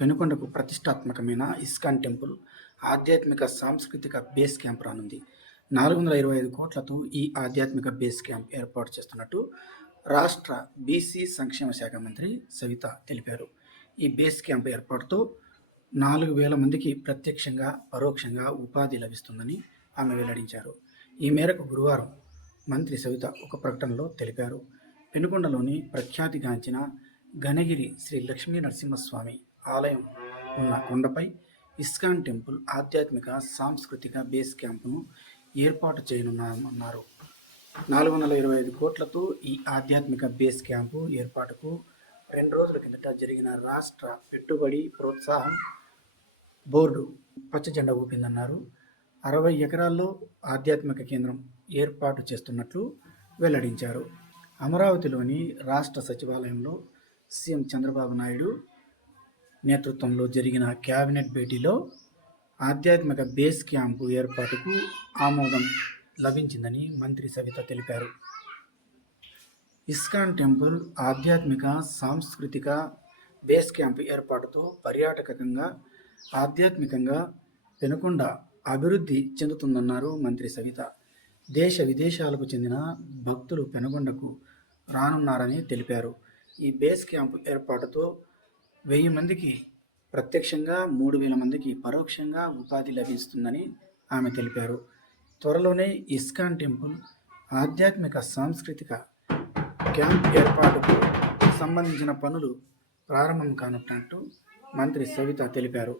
పెనుకొండకు ప్రతిష్టాత్మకమైన ISKCON temple ఆధ్యాత్మిక సాంస్కృతిక బేస్ క్యాంప్ రానుంది. 425 కోట్లతో ఈ ఆధ్యాత్మిక బేస్ క్యాంప్ ఏర్పాటు చేస్తున్నట్టు రాష్ట్ర బీసీ సంక్షేమ శాఖ మంత్రి సవిత తెలిపారు. ఈ బేస్ క్యాంప్ ఏర్పాటుతో 4,000 మందికి ప్రత్యక్షంగా పరోక్షంగా ఉపాధి లభిస్తుందని ఆమె వెల్లడించారు. ఈ మేరకు గురువారం మంత్రి సవిత ఒక ప్రకటనలో తెలిపారు. పెనుకొండలోని ప్రఖ్యాతిగాంచిన గణగిరి శ్రీ లక్ష్మీ నరసింహస్వామి ఆలయం ఉన్న కొండపై ఇస్కాన్ టెంపుల్ ఆధ్యాత్మిక సాంస్కృతిక బేస్ క్యాంపును ఏర్పాటు చేయనున్నామన్నారు. 425 కోట్లతో ఈ ఆధ్యాత్మిక బేస్ క్యాంపు ఏర్పాటుకు 2 రోజుల కిందట జరిగిన రాష్ట్ర పెట్టుబడి ప్రోత్సాహం బోర్డు పచ్చజెండా ఊపిందన్నారు. 60 ఎకరాల్లో ఆధ్యాత్మిక కేంద్రం ఏర్పాటు చేస్తున్నట్లు వెల్లడించారు. అమరావతిలోని రాష్ట్ర సచివాలయంలో సీఎం చంద్రబాబు నాయుడు నేతృత్వంలో జరిగిన కేబినెట్ భేటీలో ఆధ్యాత్మిక బేస్ క్యాంపు ఏర్పాటుకు ఆమోదం లభించిందని మంత్రి సవిత తెలిపారు. ఇస్కాన్ టెంపుల్ ఆధ్యాత్మిక సాంస్కృతిక బేస్ క్యాంపు ఏర్పాటుతో పర్యాటకంగా ఆధ్యాత్మికంగా పెనుకొండ అభివృద్ధి చెందుతుందన్నారు మంత్రి సవిత. దేశ విదేశాలకు చెందిన భక్తులు పెనుకొండకు రానున్నారని తెలిపారు. ఈ బేస్ క్యాంపు ఏర్పాటుతో 1000 మందికి ప్రత్యక్షంగా 3,000 మందికి పరోక్షంగా ఉపాధి లభిస్తుందని ఆమె తెలిపారు. త్వరలోనే ఇస్కాన్ టెంపుల్ ఆధ్యాత్మిక సాంస్కృతిక క్యాంప్ ఏర్పాటుకు సంబంధించిన పనులు ప్రారంభం కానున్నట్టు మంత్రి సవిత తెలిపారు.